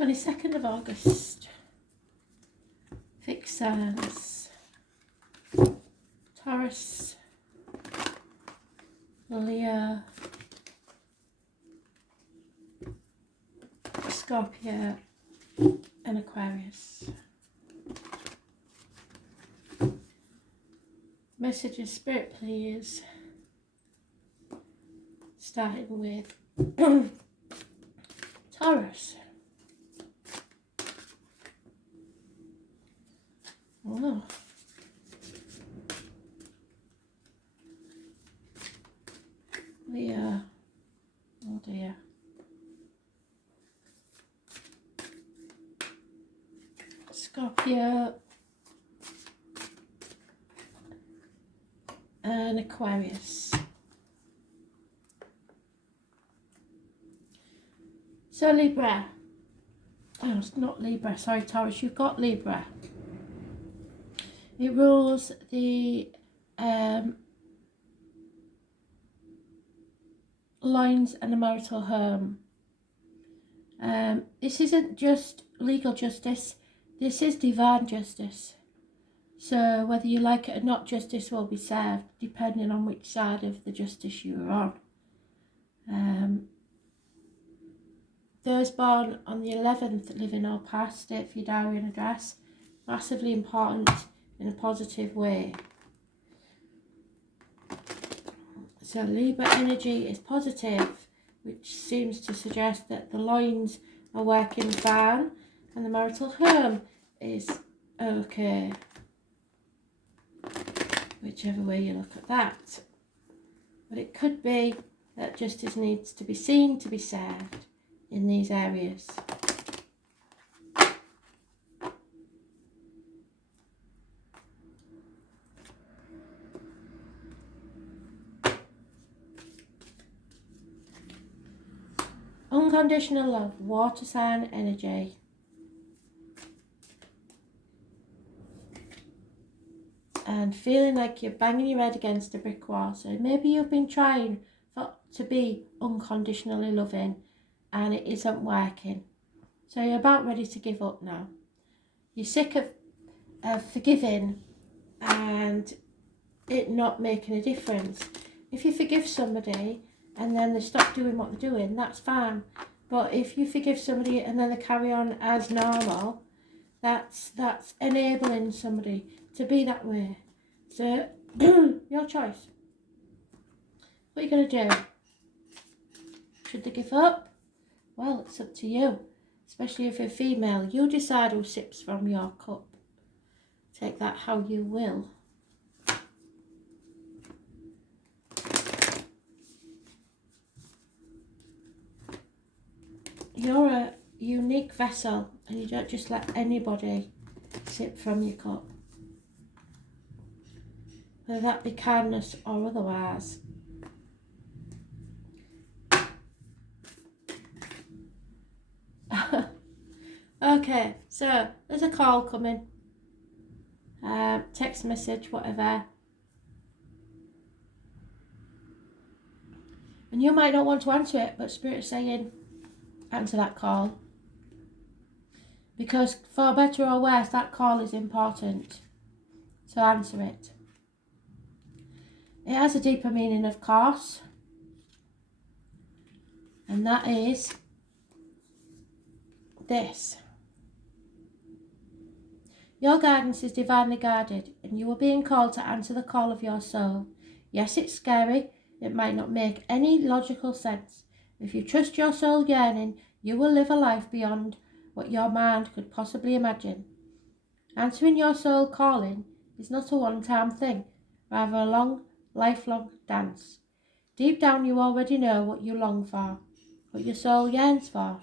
22nd of August. Fixed signs. Taurus, Leo, Scorpio and Aquarius. Messages, Spirit, please. Starting with Taurus. Oh. Leo. Oh dear. Scorpio and Aquarius. So Libra. Oh, it's not Libra. Sorry, Taurus. You've got Libra. It rules the lines and the marital home. This isn't just legal justice. This is divine justice. So whether you like it or not, justice will be served depending on which side of the justice you are on. Those born on the 11th, living or past, state for your diary and address. Massively important in a positive way. So Libra energy is positive, which seems to suggest that the lines are working fine and the marital home is okay. Whichever way you look at that. But it could be that justice needs to be seen to be served in these areas. Unconditional love, water sign energy. And feeling like you're banging your head against a brick wall. So maybe you've been trying to be unconditionally loving and it isn't working. So you're about ready to give up now. You're sick of forgiving and it not making a difference. If you forgive somebody and then they stop doing what they're doing, that's fine. But if you forgive somebody and then they carry on as normal, that's enabling somebody to be that way. So, your choice. What are you going to do? Should they give up? Well, it's up to you. Especially if you're female. You decide who sips from your cup. Take that how you will. You're a unique vessel and you don't just let anybody sip from your cup. Whether that be kindness or otherwise. Okay, so there's a call coming. Text message, whatever. And you might not want to answer it, but Spirit is saying, answer that call. Because for better or worse, that call is important. So answer it. It has a deeper meaning, of course. And that is this. Your guidance is divinely guided, and you are being called to answer the call of your soul. Yes, it's scary. It might not make any logical sense. If you trust your soul yearning, you will live a life beyond what your mind could possibly imagine. Answering your soul calling is not a one-time thing, rather a long, lifelong dance. Deep down you already know what you long for, what your soul yearns for.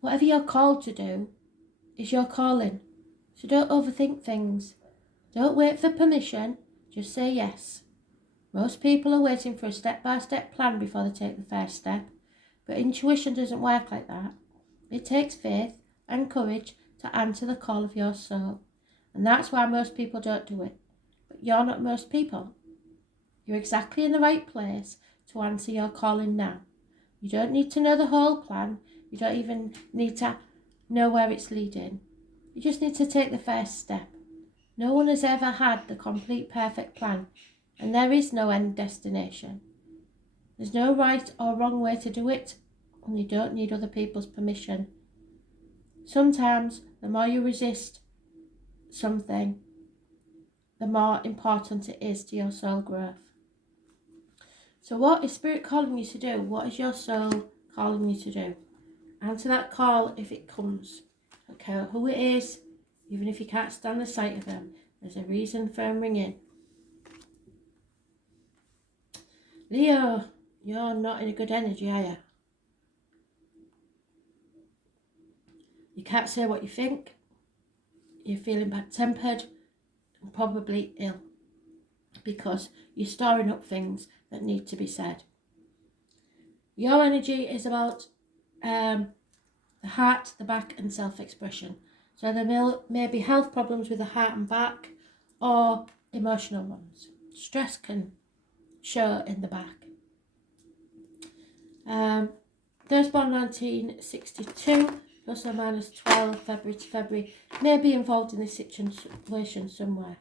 Whatever you're called to do is your calling. So don't overthink things. Don't wait for permission, just say yes. Most people are waiting for a step-by-step plan before they take the first step, but intuition doesn't work like that. It takes faith and courage to answer the call of your soul, and that's why most people don't do it. But you're not most people. You're exactly in the right place to answer your calling now. You don't need to know the whole plan. You don't even need to know where it's leading. You just need to take the first step. No one has ever had the complete perfect plan, and there is no end destination. There's no right or wrong way to do it, and you don't need other people's permission. Sometimes the more you resist something, the more important it is to your soul growth. So what is Spirit calling you to do? What is your soul calling you to do? Answer that call if it comes. I don't care who it is, even if you can't stand the sight of them. There's a reason for them ringing. Leo, you're not in a good energy, are you? You can't say what you think. You're feeling bad-tempered and probably ill because you're storing up things that need to be said. Your energy is about the heart, the back and self-expression. So there may be health problems with the heart and back or emotional ones. Stress can show in the back. Those born 1962, plus or minus 12, February to February, may be involved in this situation somewhere.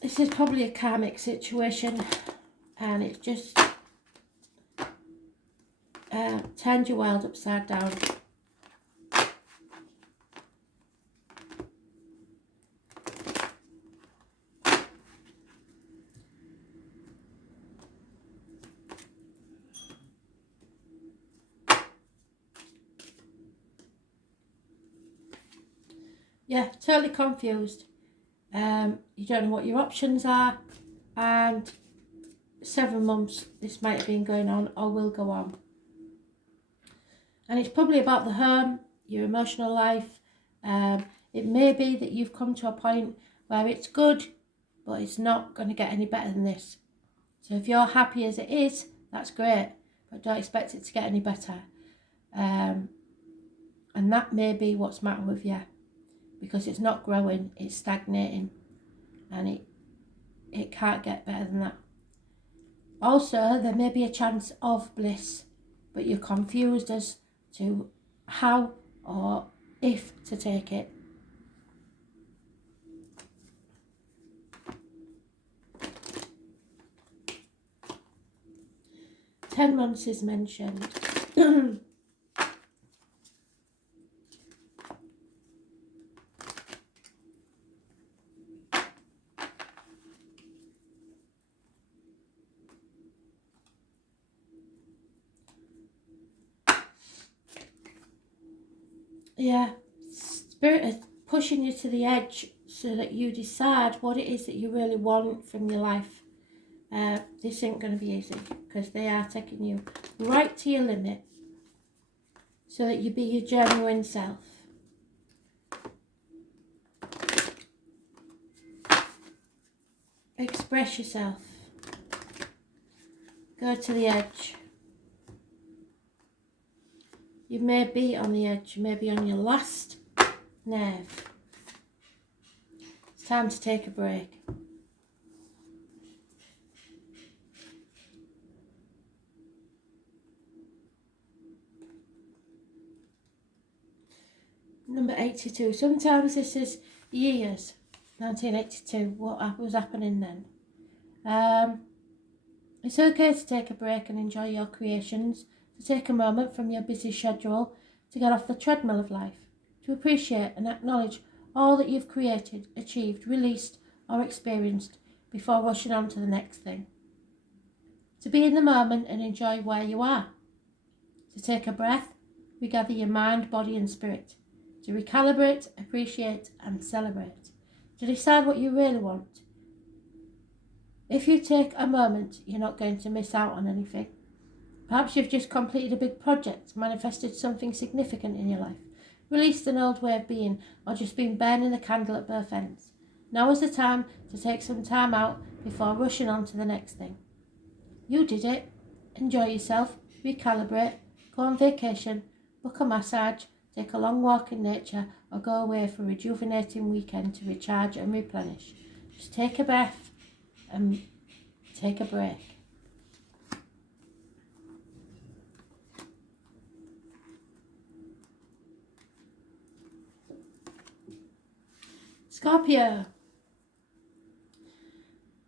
This is probably a karmic situation, and it's just turned your world upside down. Yeah, totally confused. You don't know what your options are, and 7 months this might have been going on or will go on. And it's probably about the home, your emotional life. It may be that you've come to a point where it's good, but it's not going to get any better than this. So if you're happy as it is, that's great, but don't expect it to get any better. And that may be what's the matter with you, because it's not growing, it's stagnating, and it can't get better than that. Also, there may be a chance of bliss, but you're confused as to how or if to take it. "10 months is mentioned. Yeah, Spirit is pushing you to the edge so that you decide what it is that you really want from your life. This ain't going to be easy, because they are taking you right to your limit so that you be your genuine self. Express yourself. Go to the edge. You may be on the edge, you may be on your last nerve. It's time to take a break. Number 82. Sometimes this is years. 1982. What was happening then? It's okay to take a break and enjoy your creations, to take a moment from your busy schedule to get off the treadmill of life, to appreciate and acknowledge all that you've created, achieved, released or experienced before rushing on to the next thing. To be in the moment and enjoy where you are. To take a breath, regather your mind, body and spirit. To recalibrate, appreciate and celebrate. To decide what you really want. If you take a moment, you're not going to miss out on anything. Perhaps you've just completed a big project, manifested something significant in your life, released an old way of being, or just been burning the candle at both ends. Now is the time to take some time out before rushing on to the next thing. You did it. Enjoy yourself, recalibrate, go on vacation, book a massage, take a long walk in nature, or go away for a rejuvenating weekend to recharge and replenish. Just take a breath and take a break. Scorpio.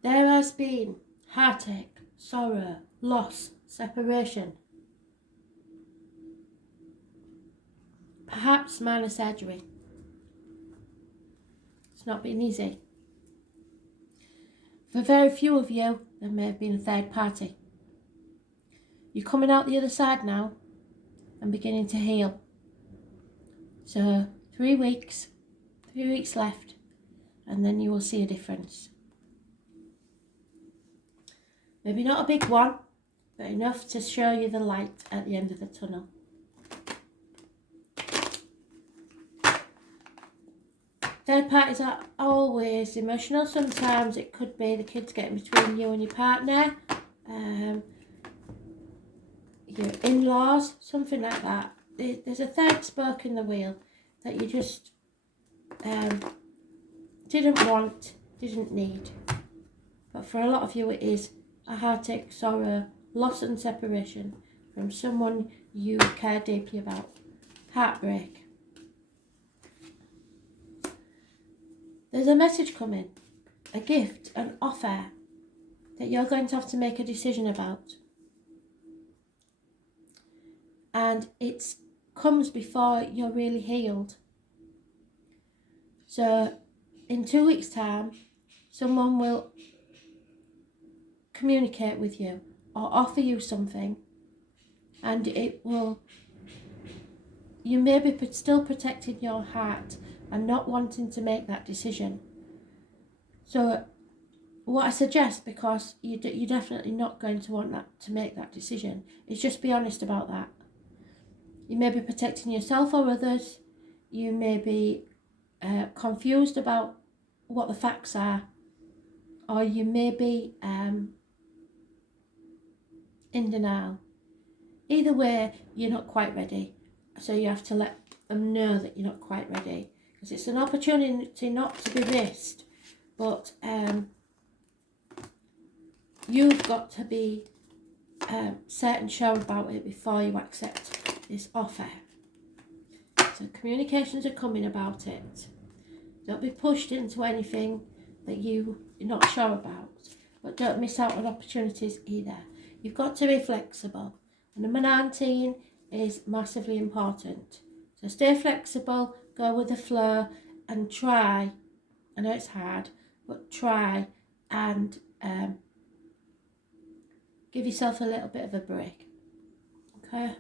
There has been heartache, sorrow, loss, separation. Perhaps minor surgery. It's not been easy. For very few of you, there may have been a third party. You're coming out the other side now and beginning to heal. So 3 weeks left, and then you will see a difference. Maybe not a big one, but enough to show you the light at the end of the tunnel. Third parties are always emotional. Sometimes it could be the kids getting between you and your partner, your in-laws, something like that. There's a third spoke in the wheel that you just didn't want, didn't need. But for a lot of you it is a heartache, sorrow, loss and separation from someone you care deeply about. Heartbreak. There's a message coming, a gift, an offer that you're going to have to make a decision about. And it comes before you're really healed. So in 2 weeks' time, someone will communicate with you or offer you something, and you may be still protecting your heart and not wanting to make that decision. So what I suggest, because you're definitely not going to want to make that decision, is just be honest about that. You may be protecting yourself or others. You may be confused about what the facts are, or you may be in denial. Either way, you're not quite ready. So you have to let them know that you're not quite ready. Because it's an opportunity not to be missed. But you've got to be certain sure about it before you accept this offer. So communications are coming about it. Don't be pushed into anything that you're not sure about. But don't miss out on opportunities either. You've got to be flexible. And number 19 is massively important. So stay flexible, go with the flow, and try. I know it's hard, but try and give yourself a little bit of a break. Okay?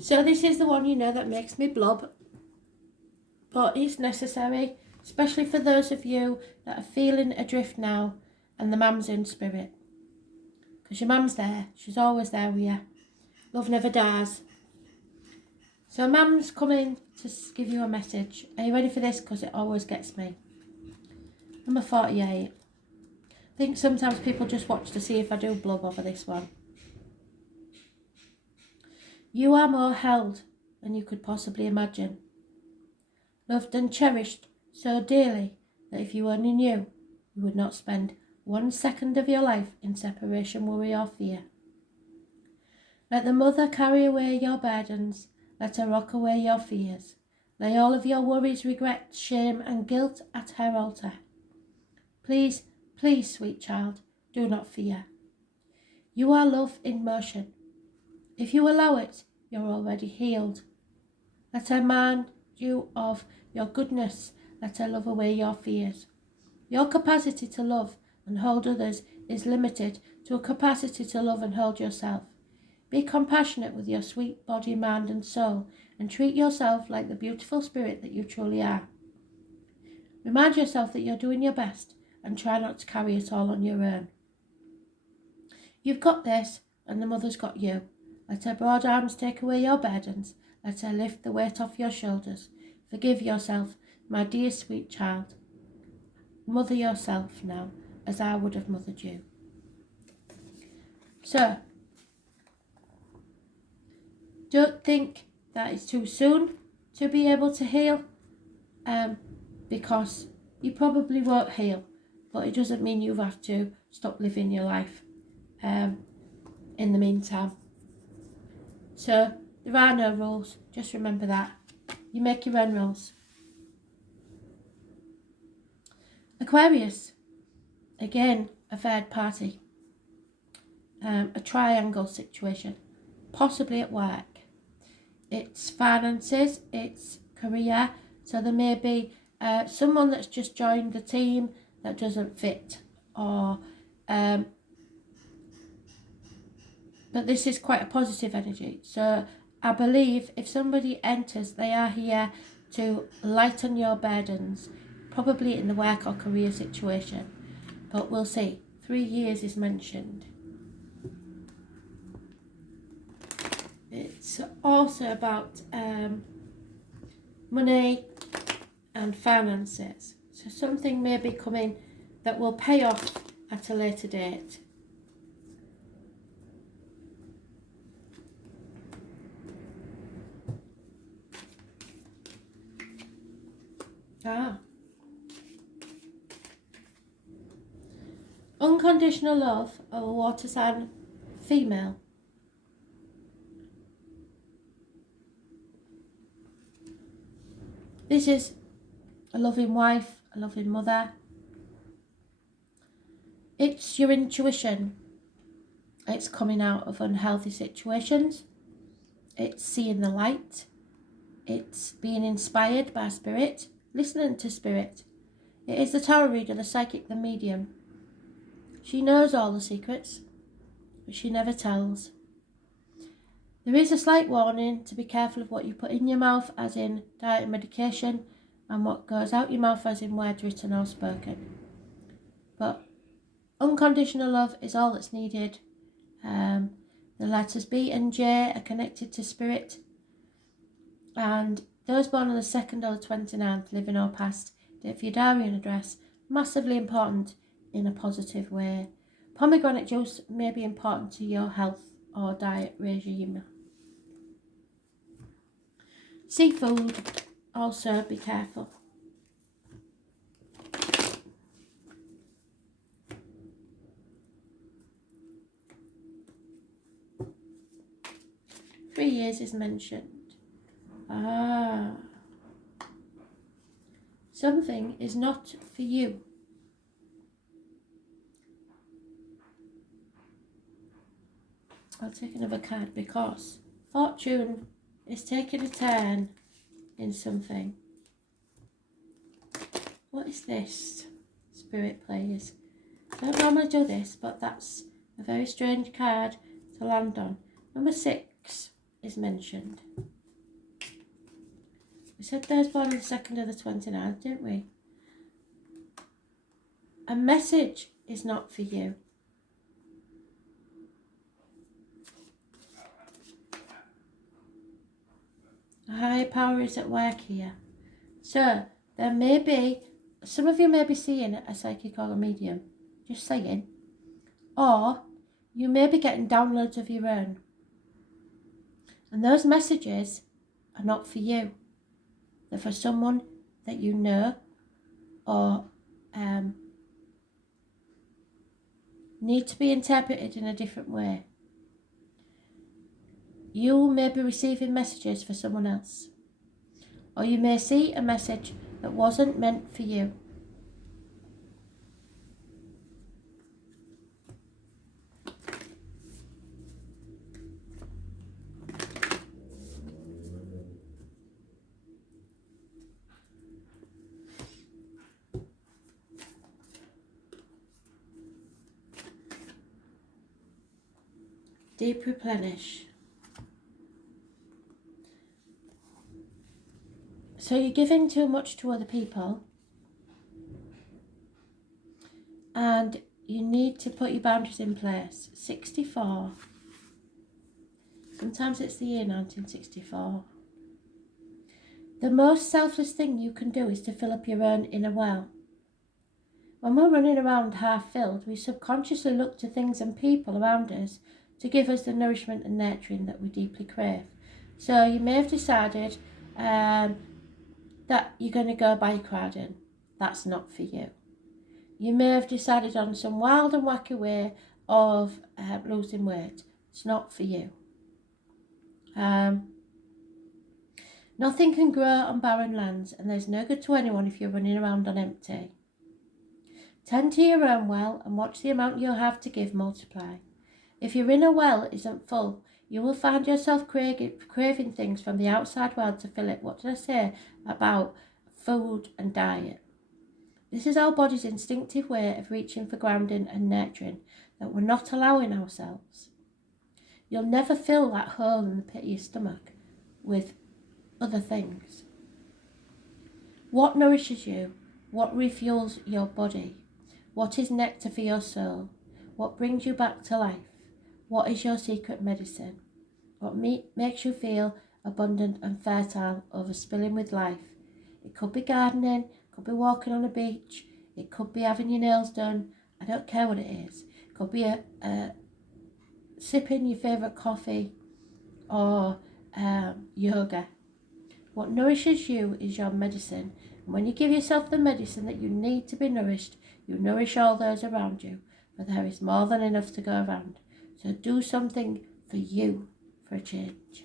So this is the one, that makes me blub, but it's necessary, especially for those of you that are feeling adrift now and the mum's in spirit. Because your mum's there, she's always there with you. Love never dies. So mum's coming to give you a message. Are you ready for this? Because it always gets me. Number 48. I think sometimes people just watch to see if I do blub over this one. You are more held than you could possibly imagine. Loved and cherished so dearly that if you only knew, you would not spend 1 second of your life in separation, worry or fear. Let the mother carry away your burdens. Let her rock away your fears. Lay all of your worries, regrets, shame and guilt at her altar. Please, please, sweet child, do not fear. You are love in motion. If you allow it, you're already healed. Let her remind you of your goodness. Let her love away your fears. Your capacity to love and hold others is limited to a capacity to love and hold yourself. Be compassionate with your sweet body, mind and soul, and treat yourself like the beautiful spirit that you truly are. Remind yourself that you're doing your best and try not to carry it all on your own. You've got this, and the mother's got you. Let her broad arms take away your burdens. Let her lift the weight off your shoulders. Forgive yourself, my dear sweet child. Mother yourself now, as I would have mothered you. So, Don't think that it's too soon to be able to heal, because you probably won't heal, but it doesn't mean you have to stop living your life in the meantime. So there are no rules, just remember that. You make your own rules. Aquarius, again, a third party, a triangle situation, possibly at work. It's finances, it's career, so there may be someone that's just joined the team that doesn't fit, or but this is quite a positive energy. So I believe if somebody enters, they are here to lighten your burdens, probably in the work or career situation, but we'll see. 3 years is mentioned. It's also about money and finances. So something may be coming that will pay off at a later date. Unconditional love of a water sign female. This is a loving wife, a loving mother. It's your intuition. It's coming out of unhealthy situations. It's seeing the light. It's being inspired by spirit, listening to spirit. It is the tarot reader, the psychic, the medium. She knows all the secrets, but she never tells. There is a slight warning to be careful of what you put in your mouth, as in diet and medication, and what goes out your mouth, as in words written or spoken. But unconditional love is all that's needed. The letters B and J are connected to spirit, and those born on the 2nd or the 29th, living or past, date for your diary and address, massively important in a positive way. Pomegranate juice may be important to your health or diet regime. Seafood, also be careful. Three years is mentioned. Something is not for you. I'll take another card because fortune is taking a turn in something. What is this? Spirit players. I don't normally do this, but that's a very strange card to land on. Number 6 is mentioned. We said those born on the 2nd of the 29th, didn't we? A message is not for you. A higher power is at work here. So there may be, some of you may be seeing a psychic or a medium, just saying. Or you may be getting downloads of your own. And those messages are not for you. They're for someone that you know or need to be interpreted in a different way. You may be receiving messages for someone else. Or you may see a message that wasn't meant for you. Deep replenish. So you're giving too much to other people, and you need to put your boundaries in place. 64. Sometimes it's the year 1964. The most selfless thing you can do is to fill up your own inner well. When we're running around half filled, we subconsciously look to things and people around us to give us the nourishment and nurturing that we deeply crave. So you may have decided that you're going to go bike riding. That's not for you. You may have decided on some wild and wacky way of losing weight. It's not for you. Nothing can grow on barren lands, and there's no good to anyone if you're running around on empty. Tend to your own well and watch the amount you have to give multiply. If your inner well isn't full, you will find yourself craving things from the outside world to fill it. What did I say about food and diet? This is our body's instinctive way of reaching for grounding and nurturing that we're not allowing ourselves. You'll never fill that hole in the pit of your stomach with other things. What nourishes you? What refuels your body? What is nectar for your soul? What brings you back to life? What is your secret medicine? What makes you feel abundant and fertile, overspilling with life? It could be gardening, it could be walking on a beach, it could be having your nails done. I don't care what it is. It could be sipping your favourite coffee or yoga. What nourishes you is your medicine. And when you give yourself the medicine that you need to be nourished, you nourish all those around you. For there is more than enough to go around. So do something for you for a change.